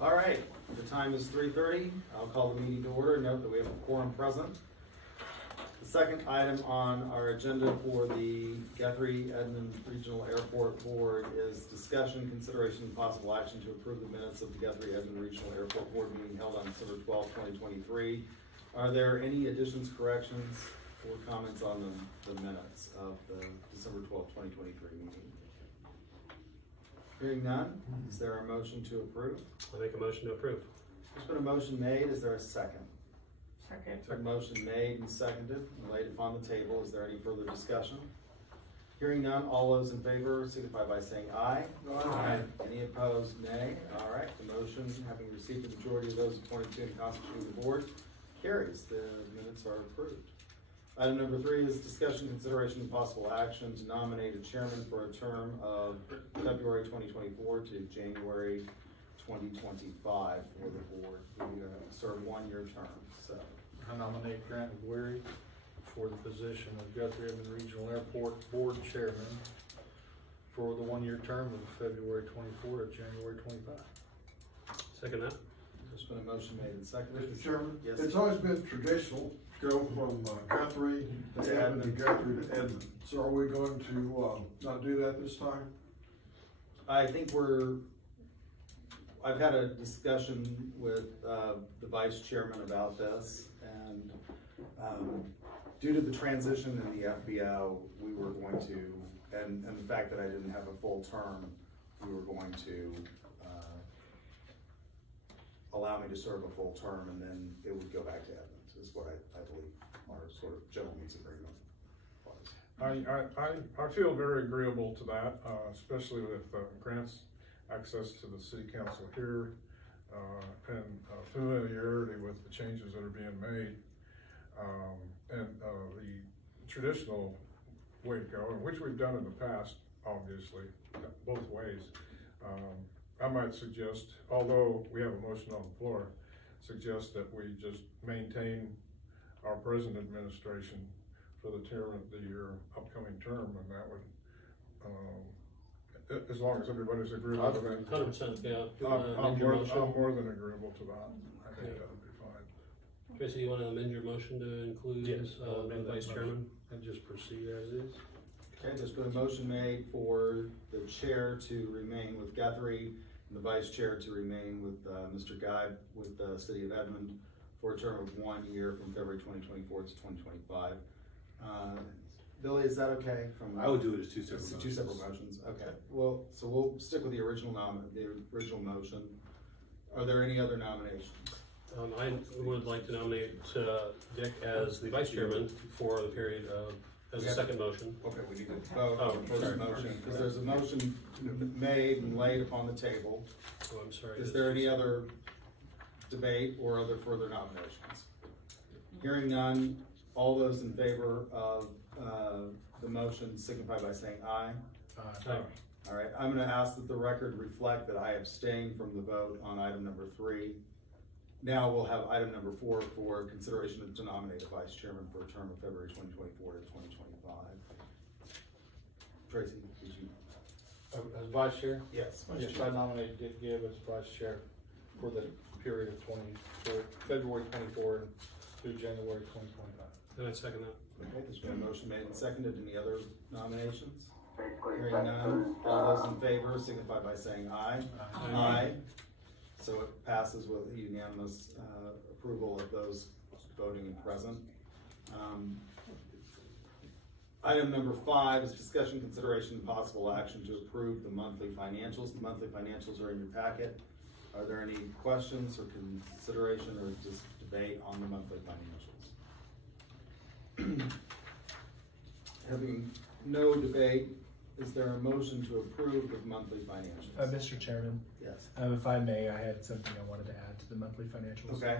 All right, the time is 3:30. I'll call the meeting to order. Note that we have a quorum present. The second item on our agenda for the Guthrie Edmond Regional Airport Board is discussion, consideration, and possible action to approve the minutes of the Guthrie Edmond Regional Airport Board meeting held on December 12, 2023. Are there any additions, corrections, or comments on the minutes of the December 12, 2023 meeting? Hearing none, is there a motion to approve? I make a motion to approve. There's been a motion made. Is there a second? Second. A motion made and seconded and laid upon the table. Is there any further discussion? Hearing none, all those in favor signify by saying aye. Aye. Any opposed, nay. All right, the motion, having received the majority of those appointed to and constituting the board, carries. The minutes are approved. Item number 3 is discussion, consideration, and possible action to nominate a chairman for a term of February 2024 to January 2025 for the board. We serve 1-year terms. So I nominate Grant Weary for the position of Guthrie Edmond Regional Airport Board Chairman for the 1-year term of February 24 to January 25. Second that. there's been a motion made and seconded. Mr. Chairman, Yes. it's always been traditional to go from Guthrie to Edmond to Guthrie to Edmond. So are we going to not do that this time? I think I've had a discussion with the vice chairman about this, and due to the transition in the FBO, we were going to, and the fact that I didn't have a full term, we were going to allow me to serve a full term, and then it would go back to Edmonds, is what I believe our sort of gentleman's agreement was. I feel very agreeable to that, especially with Grant's access to the city council here and familiarity with the changes that are being made, and the traditional way to go, which we've done in the past, obviously, both ways. I might suggest, although we have a motion on the floor, suggest that we just maintain our present administration for the term of the upcoming term, and that would, as long as everybody's agreeable to that. 100%, yeah. I'm more than agreeable to that. I think that would be fine. Tracy, you want to amend your motion to include the vice chairman? And just proceed as is. Okay, there's been a motion made for the chair to remain with Guthrie and the vice chair to remain with Mr. Guy with the city of Edmond for a term of 1 year from February 2024 to 2025. Billy, is that okay? I would do it as two separate motions. Two separate motions. Okay. Well, so we'll stick with the original motion. Are there any other nominations? I would like to nominate Dick as the vice chairman for the period of, as a second motion. Okay, we need to vote on the first motion, because there's a motion made and laid upon the table. Oh, I'm sorry. Is there any other debate or other further nominations? Hearing none, all those in favor of the motion signify by saying aye. Aye. All right, I'm going to ask that the record reflect that I abstained from the vote on item number 3. Now we'll have item number 4 for consideration to nominate a vice chairman for a term of February 2024 to 2025. Tracy, did you? As vice chair? Yes. Yes, I nominate Dick Gibb as vice chair for the period of February 24 through January 2025. And I second that. Okay, there's been a motion made and seconded. Any other nominations? Hearing none, all those in favor signify by saying aye. Aye. So it passes with unanimous approval of those voting and present. Item number 5 is discussion, consideration, and possible action to approve the monthly financials. The monthly financials are in your packet. Are there any questions or consideration or just debate on the monthly financials? Having no debate, is there a motion to approve the monthly financials? Mr. Chairman, Yes. if I may, I had something I wanted to add to the monthly financials. Okay.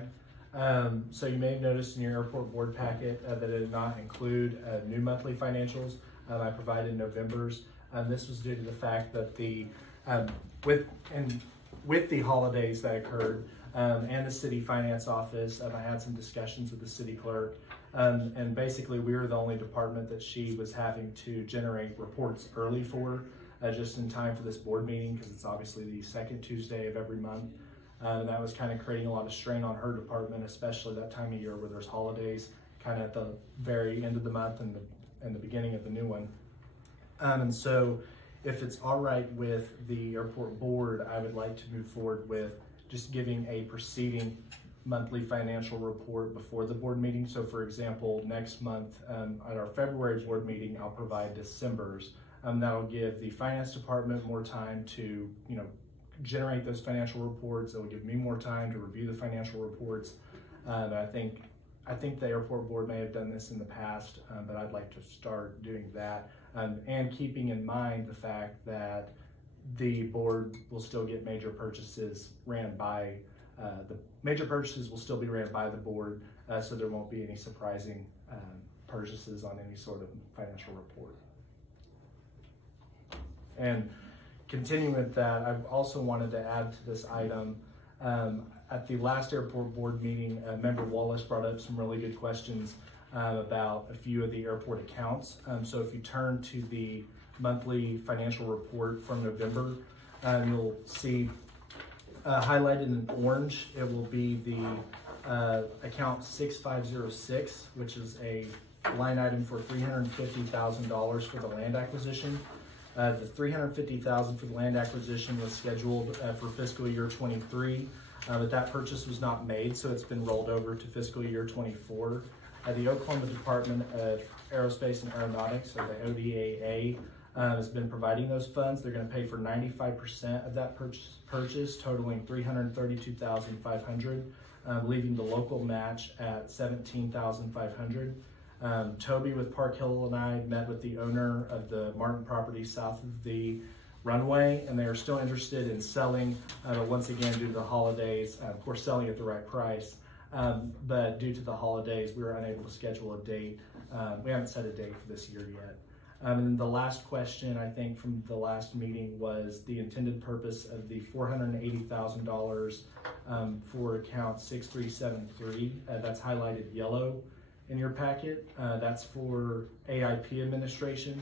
So you may have noticed in your airport board packet that it did not include new monthly financials. I provided November's. This was due to the fact that with the holidays that occurred and the city finance office, I had some discussions with the city clerk. And basically we were the only department that she was having to generate reports early for, just in time for this board meeting, because it's obviously the second Tuesday of every month. And that was kind of creating a lot of strain on her department, especially that time of year where there's holidays, kind of at the very end of the month and the beginning of the new one. And so if it's all right with the airport board, I would like to move forward with just giving a preceding monthly financial report before the board meeting. So for example, next month at our February board meeting, I'll provide December's. That'll give the finance department more time to, generate those financial reports. It'll give me more time to review the financial reports. I think the airport board may have done this in the past, but I'd like to start doing that. And keeping in mind the fact that the board will still get major purchases ran by, the major purchases will still be ran by the board, so there won't be any surprising purchases on any sort of financial report. And continuing with that, I've also wanted to add to this item, at the last airport board meeting, Member Wallace brought up some really good questions about a few of the airport accounts. So if you turn to the monthly financial report from November, you'll see highlighted in orange, it will be the account 6506, which is a line item for $350,000 for the land acquisition. The $350,000 for the land acquisition was scheduled for fiscal year 23, but that purchase was not made, so it's been rolled over to fiscal year 24. The Oklahoma Department of Aerospace and Aeronautics, or the ODAA, has been providing those funds. They're going to pay for 95% of that purchase, totaling $332,500, leaving the local match at $17,500. Toby with Park Hill and I met with the owner of the Martin property south of the runway, and they are still interested in selling, but once again, due to the holidays, of course, selling at the right price, but due to the holidays, we were unable to schedule a date. We haven't set a date for this year yet. And the last question, I think, from the last meeting was the intended purpose of the $480,000 for account 6373. That's highlighted yellow in your packet. That's for AIP administration.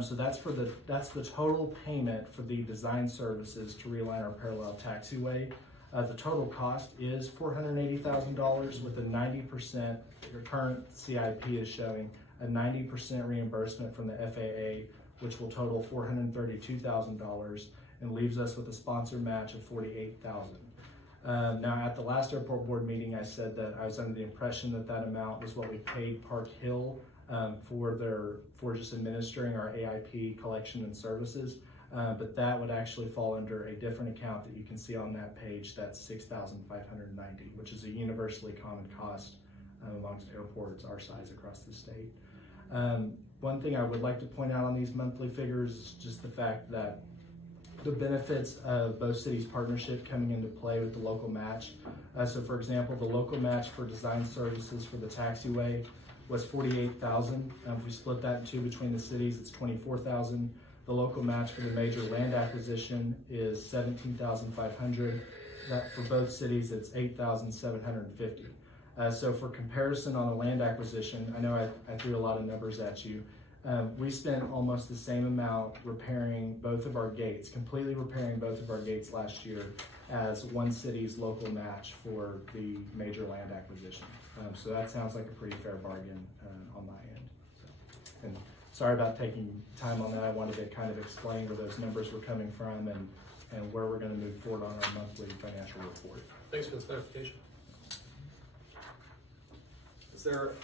So that's the total payment for the design services to realign our parallel taxiway. The total cost is $480,000 with a 90%, your current CIP is showing a 90% reimbursement from the FAA, which will total $432,000 and leaves us with a sponsor match of $48,000. Now at the last airport board meeting, I said that I was under the impression that that amount was what we paid Park Hill for just administering our AIP collection and services. But that would actually fall under a different account that you can see on that page. That's $6,590, which is a universally common cost amongst airports our size across the state. One thing I would like to point out on these monthly figures is just the fact that the benefits of both cities' partnership coming into play with the local match. So for example, the local match for design services for the taxiway was $48,000. If we split that in two between the cities, it's $24,000. The local match for the major land acquisition is $17,500. That for both cities, it's $8,750. So for comparison on the land acquisition, I know I threw a lot of numbers at you. We spent almost the same amount repairing both of our gates, completely repairing both of our gates last year as one city's local match for the major land acquisition. So that sounds like a pretty fair bargain on my end. So, and sorry about taking time on that. I wanted to kind of explain where those numbers were coming from and where we're going to move forward on our monthly financial report. Thanks for the clarification. Is there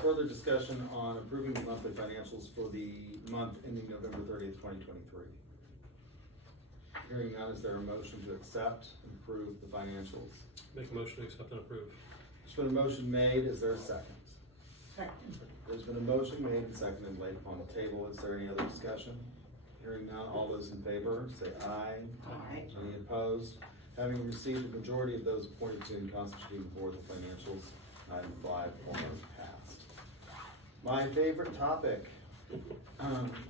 further discussion on approving the monthly financials for the month ending November 30th, 2023? Hearing none, is there a motion to accept and approve the financials? Make a motion to accept and approve. There's been a motion made. Is there a second? Second. There's been a motion made and seconded laid upon the table. Is there any other discussion? Hearing none, all those in favor say aye. Aye. Any opposed? Having received the majority of those appointed to and constituting the board of financials, item 5 almost passed. My favorite topic,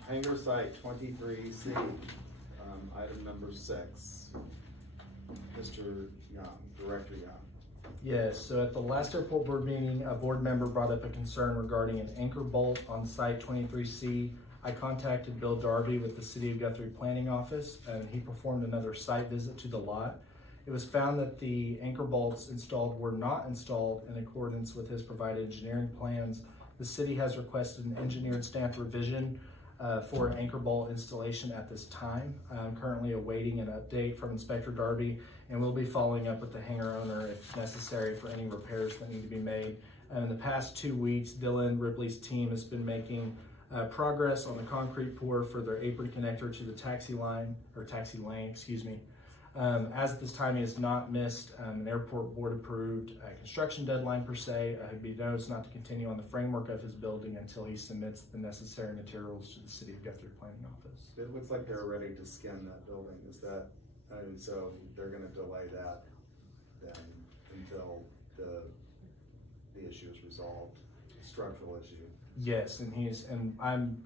hangar site 23C, item number 6. Mr. Young, Director Young. Yes, so at the last airport board meeting, a board member brought up a concern regarding an anchor bolt on site 23C. I contacted Bill Darby with the City of Guthrie Planning Office, and he performed another site visit to the lot. It was found that the anchor bolts installed were not installed in accordance with his provided engineering plans. The city has requested an engineered stamp revision for an anchor bolt installation at this time. I'm currently awaiting an update from Inspector Darby, and we'll be following up with the hangar owner if necessary for any repairs that need to be made. In the past 2 weeks, Dylan Ripley's team has been making progress on the concrete pour for their apron connector to the taxi lane, excuse me. As at this time, he has not missed an airport board approved construction deadline per se. He'd be noticed not to continue on the framework of his building until he submits the necessary materials to the City of Guthrie Planning Office. It looks like they're ready to skin that building. Is that, and so they're gonna delay that then until the issue is resolved, the structural issue. Yes, and I'm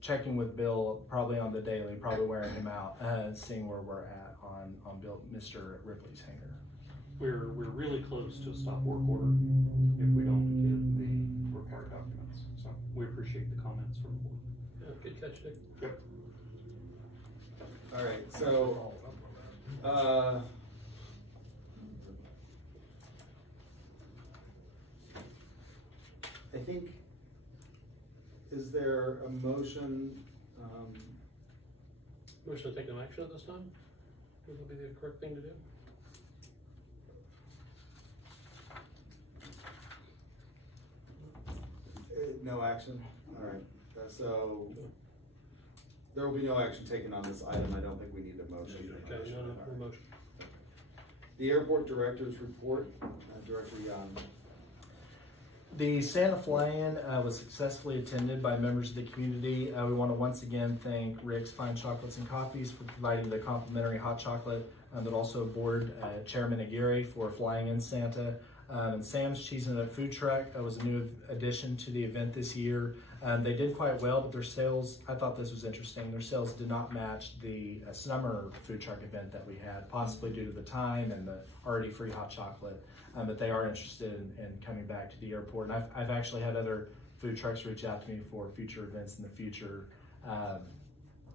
checking with Bill probably on the daily, probably wearing him out, seeing where we're at on Mr. Ripley's hangar. We're really close to a stop work order if we don't get the required documents. So we appreciate the comments from the board. Yeah, good catch, Dick. Yep. All right, so, I think, is there a motion, Motion to take no action at this time? Would that be the correct thing to do? no action? All right, so there will be no action taken on this item. I don't think we need a motion. Okay, no motion. The airport director's report, Director Young. The Santa Fly-In was successfully attended by members of the community. We want to once again thank Rick's Fine Chocolates and Coffees for providing the complimentary hot chocolate, but also board Chairman Gera for flying in Santa. And Sam's Cheese and Nut Food Truck was a new addition to the event this year. They did quite well, but their sales, I thought this was interesting, their sales did not match the summer food truck event that we had, possibly due to the time and the already free hot chocolate. But they are interested in coming back to the airport. And I've actually had other food trucks reach out to me for future events in the future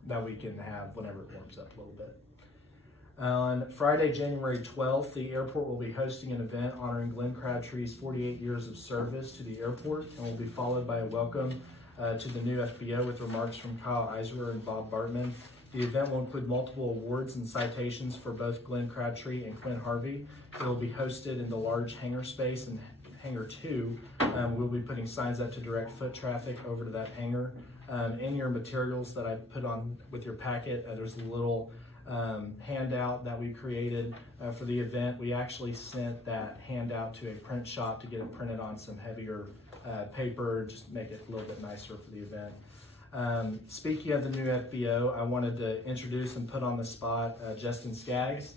that we can have whenever it warms up a little bit. On Friday, January 12th, the airport will be hosting an event honoring Glenn Crabtree's 48 years of service to the airport, and will be followed by a welcome to the new FBO with remarks from Kyle Eiserer and Bob Bartman. The event will include multiple awards and citations for both Glenn Crabtree and Quinn Harvey. It will be hosted in the large hangar space in Hangar 2. We'll be putting signs up to direct foot traffic over to that hangar. In your materials that I put on with your packet, there's a little handout that we created for the event. We actually sent that handout to a print shop to get it printed on some heavier paper, just make it a little bit nicer for the event. Speaking of the new FBO, I wanted to introduce and put on the spot Justin Skaggs.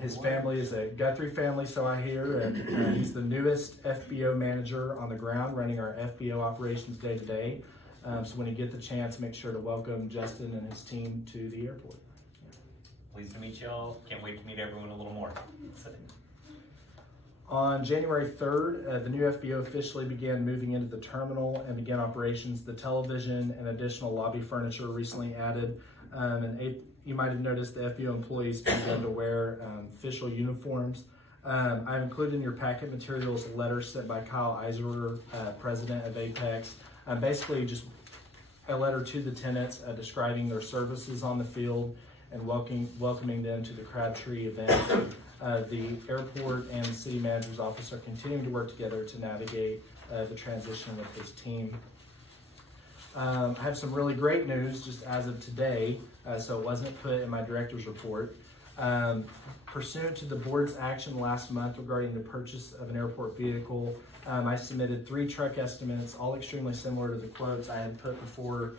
His family is a Guthrie family, so I hear, and he's the newest FBO manager on the ground, running our FBO operations day to day. So when you get the chance, make sure to welcome Justin and his team to the airport. Pleased to meet y'all. Can't wait to meet everyone a little more. On January 3rd, the new FBO officially began moving into the terminal and began operations. The television and additional lobby furniture recently added. You might have noticed the FBO employees began to wear official uniforms. I've included in your packet materials a letter sent by Kyle Eiserer, president of Apex. Basically just a letter to the tenants describing their services on the field and welcoming them to the Crabtree event. The airport and the city manager's office are continuing to work together to navigate the transition with his team. I have some really great news just as of today, so it wasn't put in my director's report. Pursuant to the board's action last month regarding the purchase of an airport vehicle, I submitted 3 truck estimates, all extremely similar to the quotes I had put before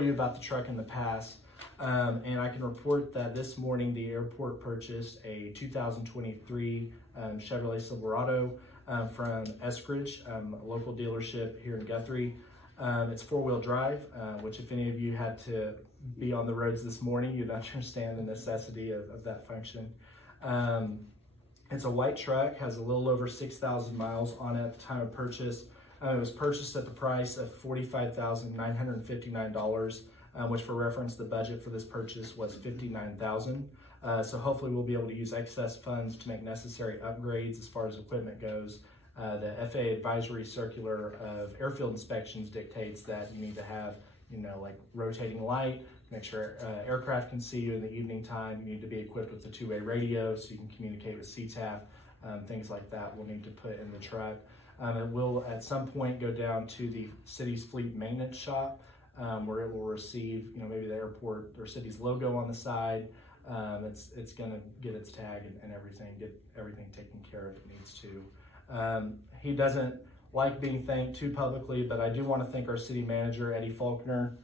you about the truck in the past. And I can report that this morning the airport purchased a 2023 Chevrolet Silverado from Eskridge, a local dealership here in Guthrie. It's 4-wheel drive, which if any of you had to be on the roads this morning, you'd understand the necessity of that function. It's a white truck, has a little over 6,000 miles on it at the time of purchase. It was purchased at the price of $45,959. Which for reference, the budget for this purchase was $59,000. So hopefully we'll be able to use excess funds to make necessary upgrades as far as equipment goes. The FAA advisory circular of airfield inspections dictates that you need to have, like rotating light, make sure aircraft can see you in the evening time. You need to be equipped with a two-way radio so you can communicate with CTAF. Things like that we'll need to put in the truck. It will at some point go down to the city's fleet maintenance shop, where it will receive, maybe the airport or city's logo on the side. It's gonna get its tag and everything, get everything taken care of it needs to. He doesn't like being thanked too publicly, but I do want to thank our city manager, Eddie Faulkner,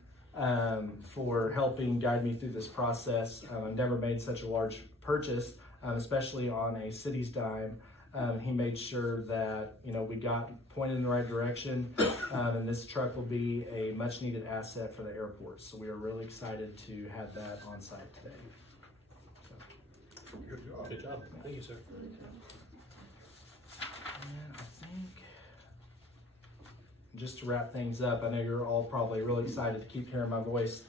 for helping guide me through this process. I've never made such a large purchase, especially on a city's dime. He made sure that, we got pointed in the right direction, and this truck will be a much needed asset for the airport. So we are really excited to have that on site today. Good job. Good job. Thank you, sir. And I think, just to wrap things up, I know you're all probably really excited to keep hearing my voice.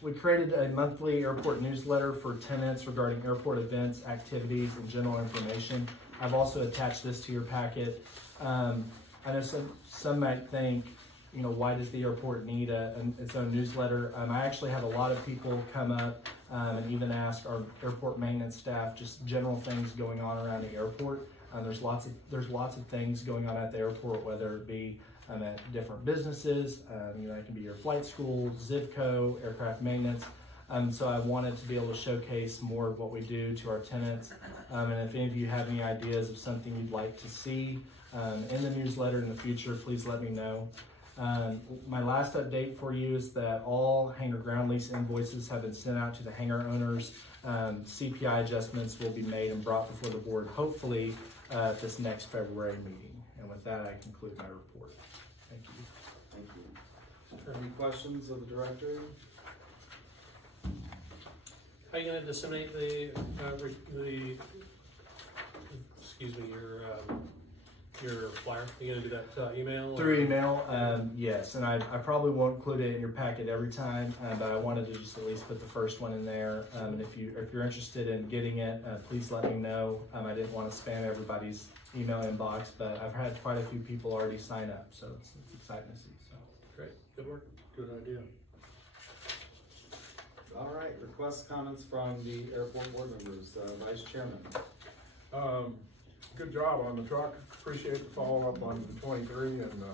We created a monthly airport newsletter for tenants regarding airport events, activities, and general information. I've also attached this to your packet. I know some might think, why does the airport need its own newsletter? I actually had a lot of people come up and even ask our airport maintenance staff just general things going on around the airport. There's lots of things going on at the airport, whether it be at different businesses. It can be your flight school, Zivco, aircraft maintenance. So I wanted to be able to showcase more of what we do to our tenants. And if any of you have any ideas of something you'd like to see in the newsletter in the future, please let me know. My last update for you is that all hangar ground lease invoices have been sent out to the hangar owners. CPI adjustments will be made and brought before the board, hopefully at this next February meeting. And with that, I conclude my report. Thank you. Thank you. Any questions of the director? How are you going to disseminate your flyer? Are you going to do that email? Through email, yes, and I probably won't include it in your packet every time, but I wanted to just at least put the first one in there. And if you're interested in getting it, please let me know. I didn't want to spam everybody's email inbox, but I've had quite a few people already sign up, so it's exciting to see. So Great, good work. Good idea. All right, requests, comments from the airport board members. Vice Chairman. Good job on the truck. Appreciate the follow-up on the 23, and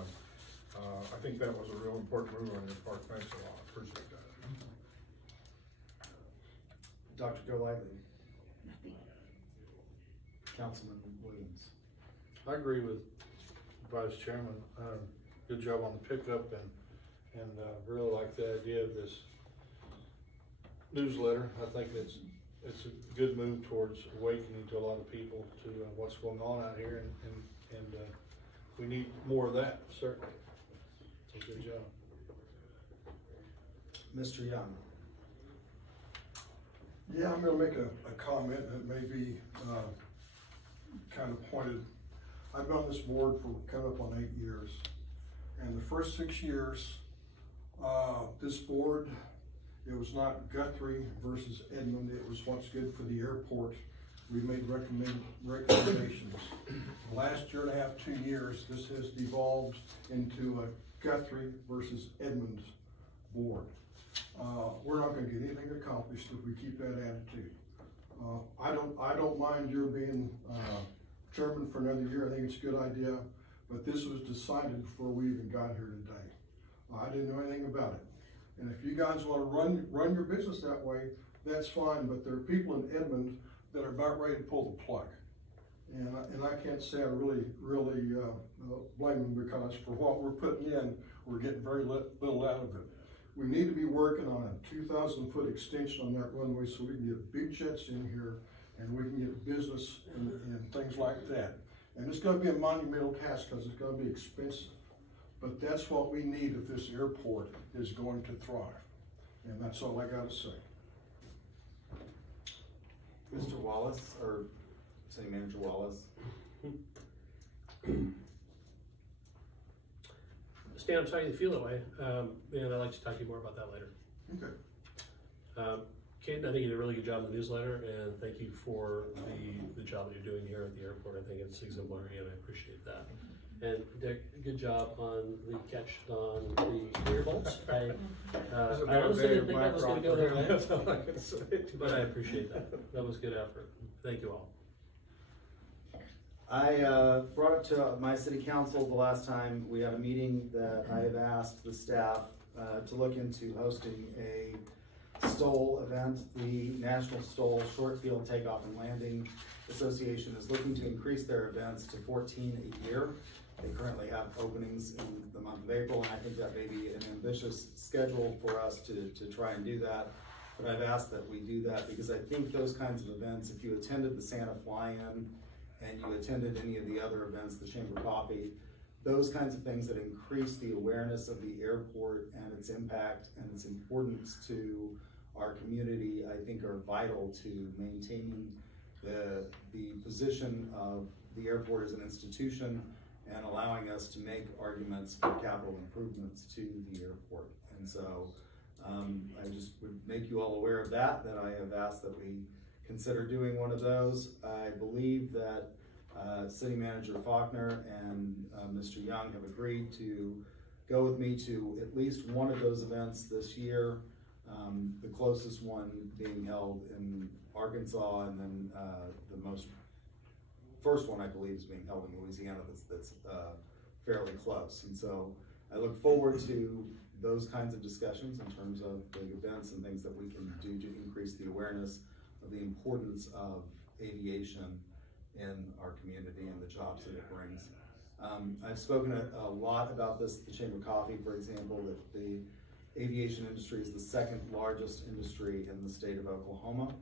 I think that was a real important move on your part. Thanks a lot. Appreciate that. Dr. Golightly. Councilman Williams. I agree with Vice Chairman. Good job on the pickup, and really like the idea of this newsletter. I think it's a good move towards awakening to a lot of people to what's going on out here, and we need more of that, certainly. So good job. Mr. Young. Yeah, I'm gonna make a comment that may be kind of pointed. I've been on this board for coming up on 8 years, and the first 6 years, this board, it was not Guthrie versus Edmond, it was what's good for the airport. We made recommendations. The last year and a half, 2 years, this has devolved into a Guthrie versus Edmond board. We're not gonna get anything accomplished if we keep that attitude. I don't mind your being chairman for another year. I think it's a good idea, but this was decided before we even got here today. I didn't know anything about it. And if you guys want to run your business that way, that's fine, but there are people in Edmond that are about ready to pull the plug. And I can't say I really blame them, because for what we're putting in, we're getting very little out of it. We need to be working on a 2,000-foot extension on that runway so we can get big jets in here and we can get business and things like that. And it's going to be a monumental task because it's going to be expensive. But that's what we need if this airport is going to thrive. And that's all I got to say. Mr. Wallace, or City Manager Wallace. Stan, I'm sorry you feel that way, and I'd like to talk to you more about that later. Okay. Kate, I think you did a really good job in the newsletter, and thank you for the job that you're doing here at the airport. I think it's exemplary, and I appreciate that. And Dick, good job on the catch on the ear bolts. I honestly didn't think I was going to go there, That's all I can say. but I appreciate that. That was good effort. Thank you all. I brought it to my city council the last time we had a meeting that I have asked the staff to look into hosting a STOL event. The National STOL Short Field Takeoff and Landing Association is looking to increase their events to 14 a year. They currently have openings in the month of April, and I think that may be an ambitious schedule for us to try and do that. But I've asked that we do that because I think those kinds of events, if you attended the Santa Fly-In and you attended any of the other events, the Chamber Coffee, those kinds of things that increase the awareness of the airport and its impact and its importance to our community, I think are vital to maintaining the position of the airport as an institution and allowing us to make arguments for capital improvements to the airport. And so I just would make you all aware of that I have asked that we consider doing one of those. I believe that City Manager Faulkner and Mr. Young have agreed to go with me to at least one of those events this year, the closest one being held in Arkansas, and then the first one I believe is being held in Louisiana that's fairly close. And so I look forward to those kinds of discussions in terms of big events and things that we can do to increase the awareness of the importance of aviation in our community and the jobs that it brings. I've spoken a lot about this at the Chamber of Coffee, for example, that the aviation industry is the second largest industry in the state of Oklahoma.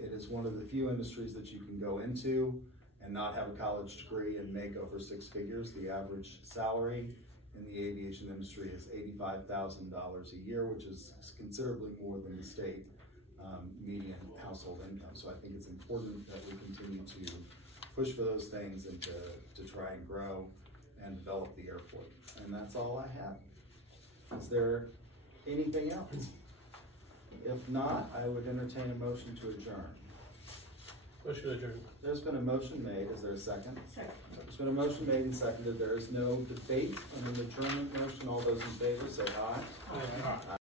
It is one of the few industries that you can go into and not have a college degree and make over 6 figures. The average salary in the aviation industry is $85,000 a year, which is considerably more than the state median household income. So I think it's important that we continue to push for those things and to try and grow and develop the airport. And that's all I have. Is there anything else? If not, I would entertain a motion to adjourn. Motion adjourned. There's been a motion made. Is there a second? Second. There's been a motion made and seconded. There is no debate on an adjournment motion. All those in favor say aye. Aye.